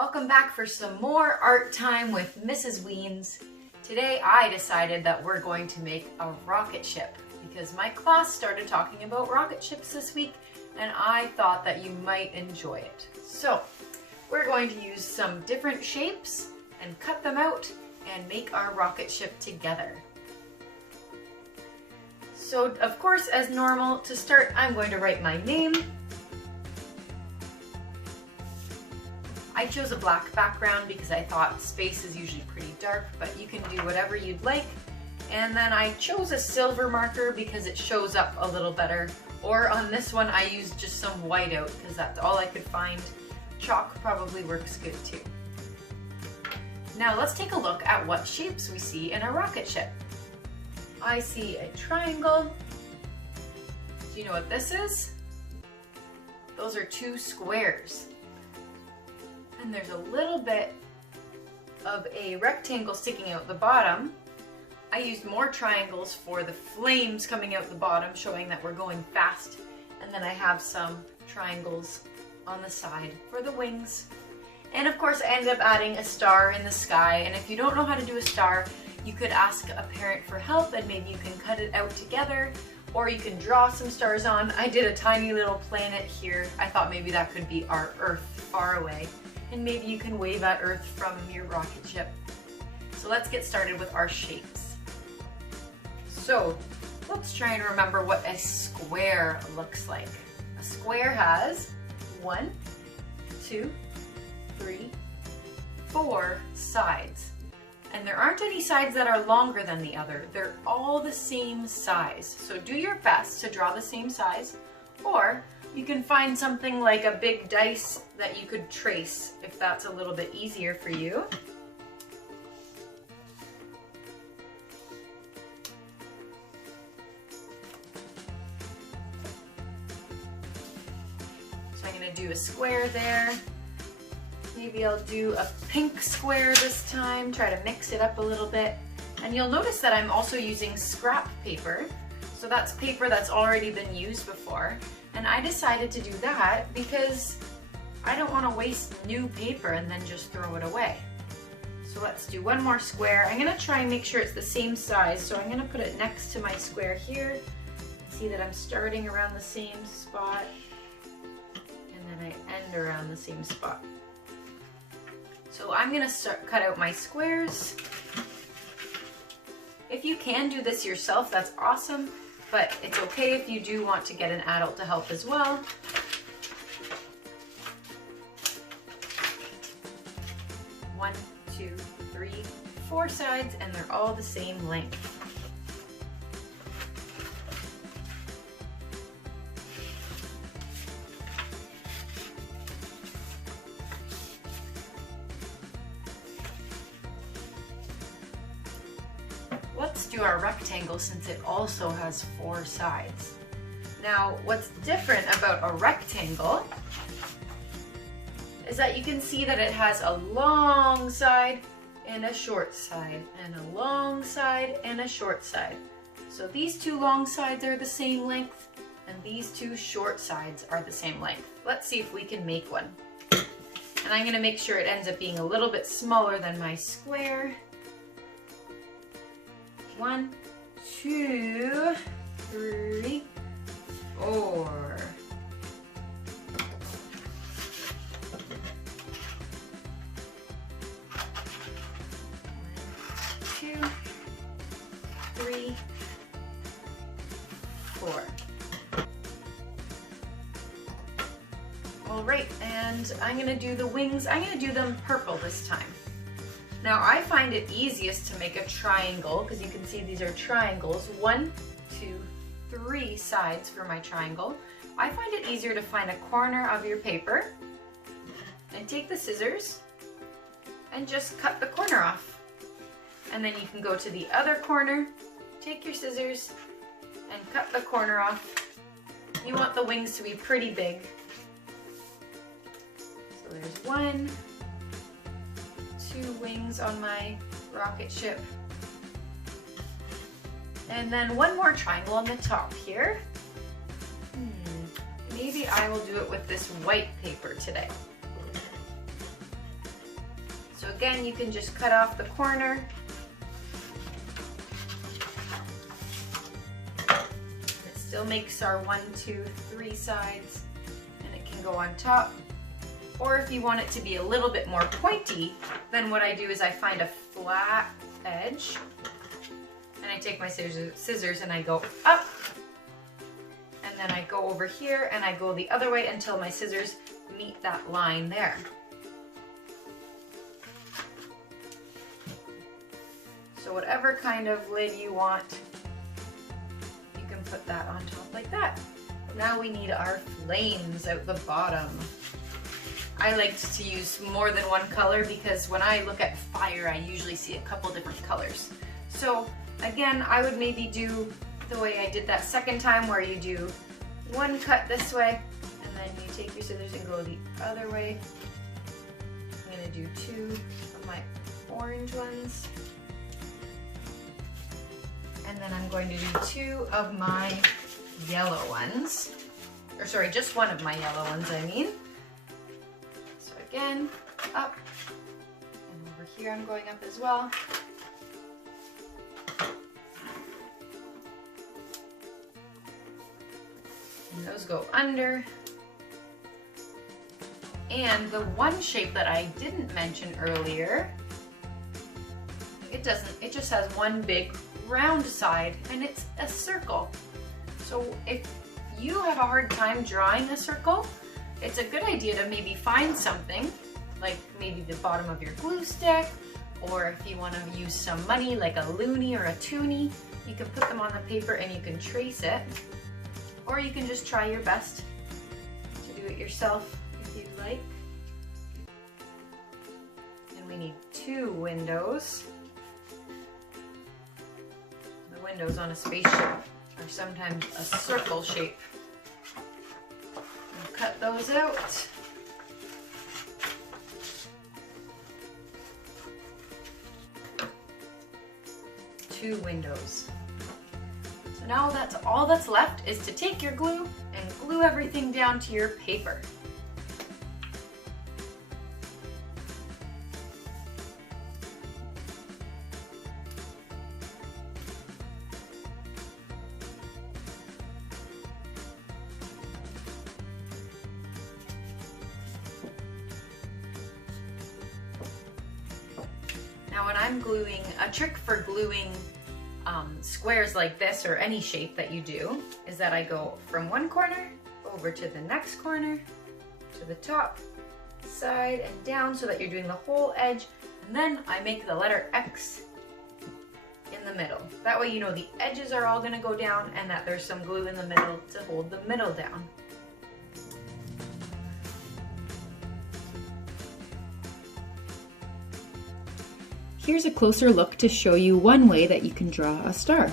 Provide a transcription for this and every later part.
Welcome back for some more art time with Mrs. Wiens. Today I decided that we're going to make a rocket ship because my class started talking about rocket ships this week and I thought that you might enjoy it. So we're going to use some different shapes and cut them out and make our rocket ship together. So of course, as normal, to start I'm going to write my name. I chose a black background because I thought space is usually pretty dark, but you can do whatever you'd like. And then I chose a silver marker because it shows up a little better. Or on this one I used just some whiteout because that's all I could find. Chalk probably works good too. Now let's take a look at what shapes we see in a rocket ship. I see a triangle. Do you know what this is? Those are two squares. And there's a little bit of a rectangle sticking out the bottom. I used more triangles for the flames coming out the bottom, showing that we're going fast. And then I have some triangles on the side for the wings. And of course I ended up adding a star in the sky. And if you don't know how to do a star, you could ask a parent for help and maybe you can cut it out together, or you can draw some stars on. I did a tiny little planet here. I thought maybe that could be our Earth far away. And maybe you can wave at Earth from your rocket ship. So let's get started with our shapes. So let's try and remember what a square looks like. A square has 1, 2, 3, 4 sides. And there aren't any sides that are longer than the other. They're all the same size. So do your best to draw the same size, or you can find something like a big dice that you could trace if that's a little bit easier for you. So I'm going to do a square there. Maybe I'll do a pink square this time, try to mix it up a little bit. And you'll notice that I'm also using scrap paper. So that's paper that's already been used before. And I decided to do that because I don't want to waste new paper and then just throw it away. So let's do one more square. I'm going to try and make sure it's the same size. So I'm going to put it next to my square here. See that I'm starting around the same spot. And then I end around the same spot. So I'm going to cut out my squares. If you can do this yourself, that's awesome. But it's okay if you do want to get an adult to help as well. One, 2, 3, 4 sides, and they're all the same length. Let's do our rectangle since it also has 4 sides. Now, what's different about a rectangle is that you can see that it has a long side and a short side, and a long side and a short side. So these two long sides are the same length, and these two short sides are the same length. Let's see if we can make one. And I'm going to make sure it ends up being a little bit smaller than my square. 1, 2, 3, 4. 1, 2, 3, 4. All right, and I'm going to do the wings. I'm going to do them purple this time. Now I find it easiest to make a triangle because you can see these are triangles. 1, 2, 3 sides for my triangle. I find it easier to find a corner of your paper and take the scissors and just cut the corner off. And then you can go to the other corner, take your scissors and cut the corner off. You want the wings to be pretty big. So there's 1, 2 wings on my rocket ship. And then one more triangle on the top here. Maybe I will do it with this white paper today. again, you can just cut off the corner. It still makes our 1, 2, 3 sides, and it can go on top. Or if you want it to be a little bit more pointy, then what I do is I find a flat edge, and I take my scissors and I go up, and then I go over here and I go the other way until my scissors meet that line there. So whatever kind of lid you want, you can put that on top like that. Now we need our flames out the bottom. I like to use more than one color because when I look at fire, I usually see a couple different colors. So again, I would maybe do the way I did that second time, where you do one cut this way, and then you take your scissors and go the other way. I'm gonna do 2 of my orange ones. And then I'm going to do 2 of my yellow ones. Or sorry, just 1 of my yellow ones, I mean. So again, up. And over here I'm going up as well. And those go under. And the one shape that I didn't mention earlier, it just has one big round side, and it's a circle. So if you have a hard time drawing a circle, it's a good idea to maybe find something, like maybe the bottom of your glue stick, or if you want to use some money like a loonie or a toonie, you can put them on the paper and you can trace it. Or you can just try your best to do it yourself if you'd like. And we need 2 windows. The windows on a spaceship are sometimes a circle shape. We'll cut those out. Two windows. So now that's all that's left, is to take your glue and glue everything down to your paper. Now when I'm gluing, a trick for gluing squares like this, or any shape that you do, is that I go from one corner over to the next corner, to the top, side, and down, so that you're doing the whole edge, and then I make the letter X in the middle. That way you know the edges are all going to go down and that there's some glue in the middle to hold the middle down. Here's a closer look to show you one way that you can draw a star.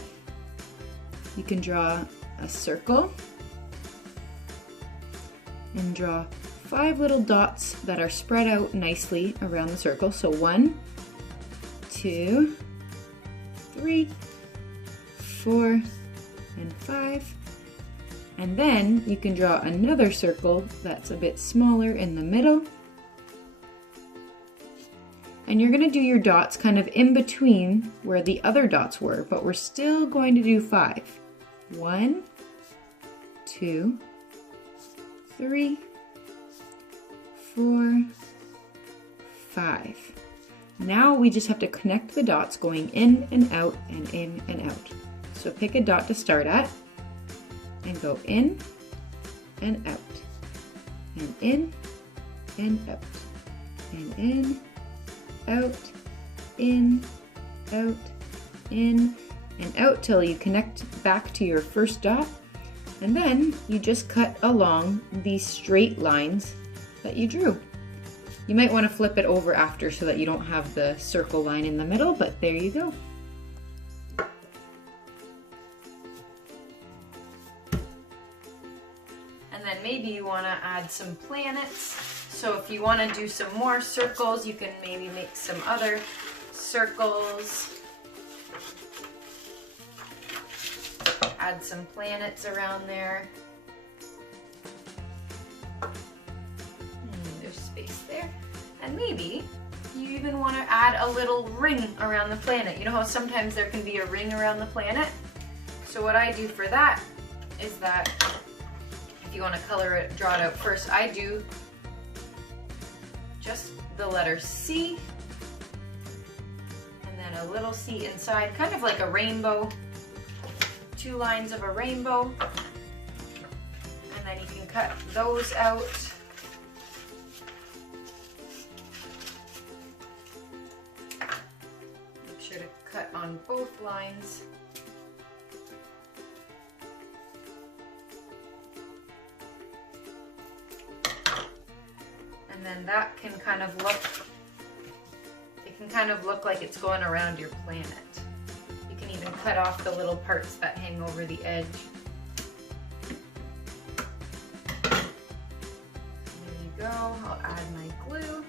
You can draw a circle and draw 5 little dots that are spread out nicely around the circle. So 1, 2, 3, 4, and 5. And then you can draw another circle that's a bit smaller in the middle. And you're going to do your dots kind of in between where the other dots were, but we're still going to do 5. 1, 2, 3, 4, 5. Now we just have to connect the dots going in and out and in and out. So pick a dot to start at and go in and out and in and out and in, out, in, out, in, and out till you connect back to your first dot, and then you just cut along these straight lines that you drew. You might want to flip it over after so that you don't have the circle line in the middle, but there you go. And then maybe you want to add some planets. So if you want to do some more circles, you can maybe make some other circles. Add some planets around there. There's space there. And maybe you even want to add a little ring around the planet. You know how sometimes there can be a ring around the planet? So what I do for that is that, if you want to color it, draw it out first, I do just the letter C, and then a little C inside, kind of like a rainbow, 2 lines of a rainbow, and then you can cut those out. Make sure to cut on both lines. And then that can kind of look, it can kind of look like it's going around your planet. You can even cut off the little parts that hang over the edge. There you go, I'll add my glue.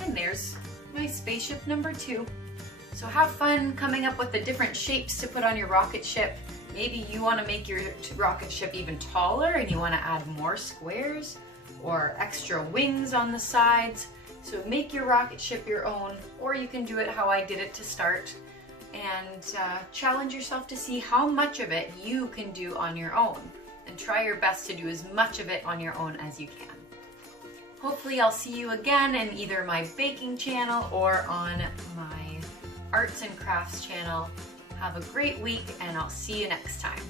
And there's my spaceship number 2. So have fun coming up with the different shapes to put on your rocket ship. Maybe you want to make your rocket ship even taller and you want to add more squares or extra wings on the sides. So make your rocket ship your own, or you can do it how I did it to start, and challenge yourself to see how much of it you can do on your own, and try your best to do as much of it on your own as you can. Hopefully I'll see you again in either my baking channel or on my arts and crafts channel. Have a great week, and I'll see you next time.